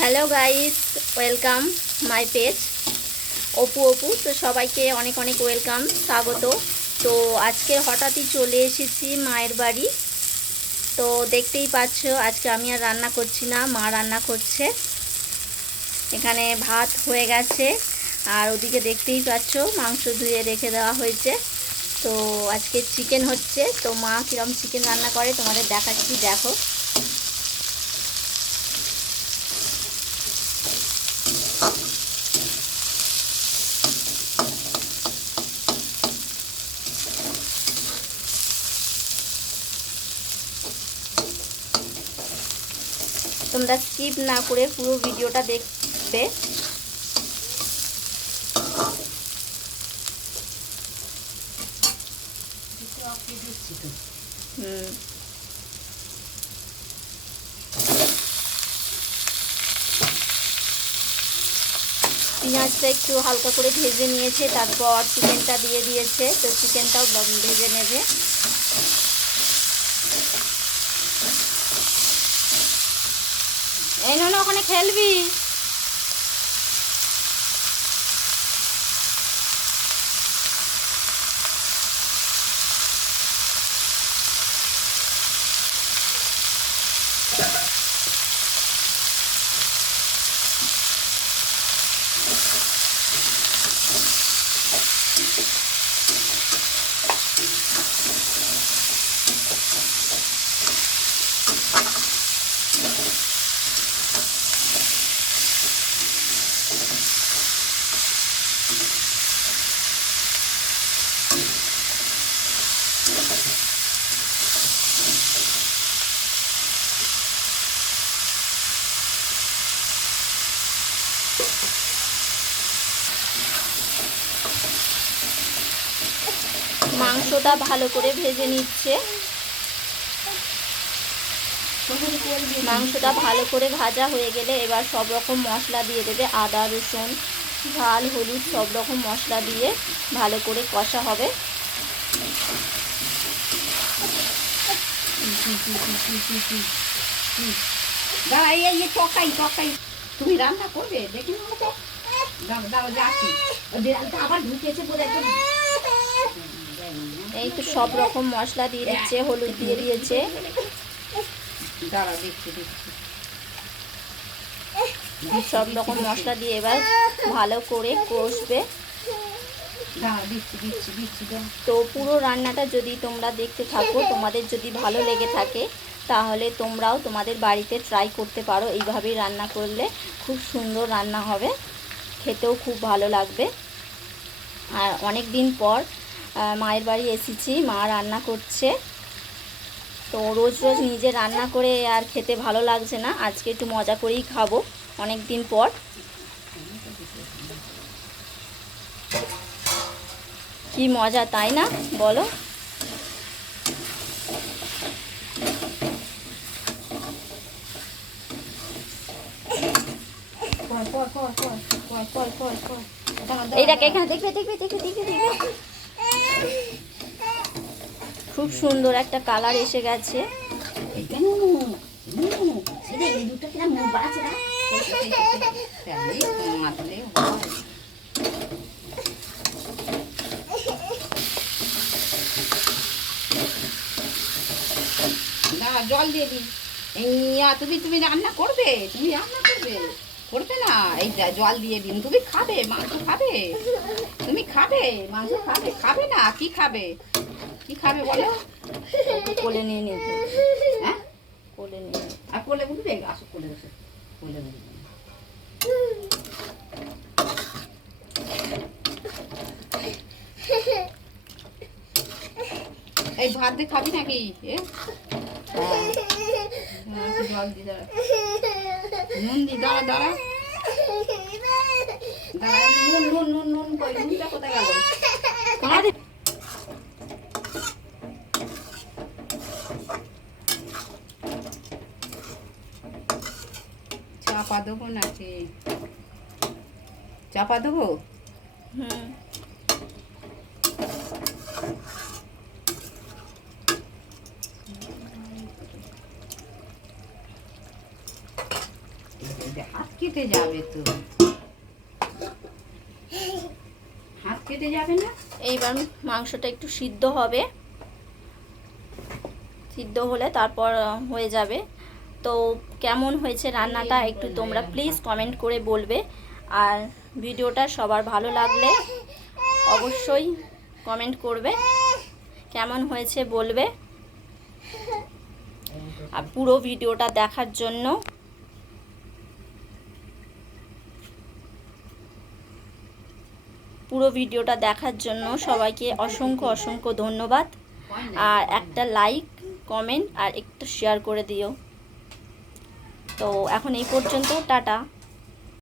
Hello guys welcome my page Apu Apu, তো সবাইকে অনেক অনেক ওয়েলকাম স্বাগত। তো আজকে হঠাৎই চলে এসেছি মায়ের বাড়ি। তো দেখতেই পাচ্ছ, আজকে আমি আর রান্না করছি না, মা রান্না করছে। এখানে ভাত হয়ে গেছে, আর ওদিকে দেখতেই পাচ্ছ, মাংস ধুয়ে রেখে দেওয়া হয়েছে। তো আজকে চিকেন হচ্ছে। তো মা কীরকম চিকেন রান্না করে, তোমাদের দেখাচ্ছি, দেখো। তোমরা স্কিপ না করে পুরো ভিডিওটা দেখবে। পেঁয়াজটা একটু হালকা করে ভেজে নিয়েছে, তারপর চিকেনটা দিয়ে দিয়েছে, তো চিকেনটাও ভেজে নেবে। এই নহলে ওখানে খেলবি Thank you. মাংসটা ভালো করে ভেজে নিচ্ছে। মাংসটা ভালো করে ভাজা হয়ে গেলে এবার সব রকম মশলা দিয়ে দেবে। আদা, রসুন, ঝাল, হলুদ, সব রকম মশলা দিয়ে ভালো করে কষা হবে। দাঁড়া, এই এই টকাই টকাই তুমি রান্না করবে? দেখি না তো দাঁড়া দাঁড়া যাচ্ছি বিড়ালটা আবার ঢুকেছে বলে একদম। এই তো সব রকম মশলা দিয়ে দিচ্ছে হলুদ দিয়ে দিয়েছে। দাঁড়া দেখছি দেখছি। সব রকম মশলা দিয়ে এবার ভালো করে কষবে দাঁড়া দিচ্ছি দিচ্ছি দিচ্ছি দাঁড়া তো পুরো রান্নাটা যদি তোমরা দেখতে থাকো তোমাদের যদি ভালো লেগে থাকে তাহলে তোমরাও তোমাদের বাড়িতে ট্রাই করতে পারো। এইভাবেই রান্না করলে খুব সুন্দর রান্না হবে। খেতেও খুব ভালো লাগবে। আর অনেক দিন পর মায়ের বাড়ি এসেছি মা রান্না করছে। তো রোজ রোজ নিজে রান্না করে আর খেতে ভালো লাগছে না। আজকে একটু মজা করেই খাব। অনেক দিন পর। কি মজা তাই না? বলো। এখানে খুব সুন্দর একটা কালার এসে গেছে। দুটো জল দিয়ে দিন। ইয়া, তুমি তুমি রান্না করবে? তুমি রান্না করবে? করবে না। এই জল দিয়ে দিন। তুমি খাবে, মাংস খাবে? তুমি খাবে, মাংস খাবে? খাবে না? কি খাবে? কি খাবে বলো? কোলে নিয়ে নিতে হ্যাঁ? কোলে নিয়ে আর কোলে উঠবে? আসো কোলে বসে। কোলে এই ভাত দিয়ে খাবি নাকি? এ? হ্যাঁ হ্যাঁ, জল দি দাঁড়া নুন দি নুন নুন নুন নুন কোথায় গেল আরে চাপা দেবো নাকি? চাপা দেবো? হুম হাত কেটে যাবে তো। হাত কেটে যাবে না? এইবার মাংসটা একটু সিদ্ধ হবে। সিদ্ধ হলে তারপর হয়ে যাবে। তো কেমন হয়েছে রান্নাটা একটু তোমরা প্লিজ কমেন্ট করে বলবে। আর ভিডিওটা সবার ভালো লাগলে অবশ্যই কমেন্ট করবে। কেমন হয়েছে বলবে। আর পুরো ভিডিওটা দেখার জন্য পুরো ভিডিওটা দেখার জন্য সবাইকে অসংখ্য অসংখ্য ধন্যবাদ। আর একটা লাইক কমেন্ট আর একটু শেয়ার করে দিও। তো এখন এই পর্যন্ত, টাটা।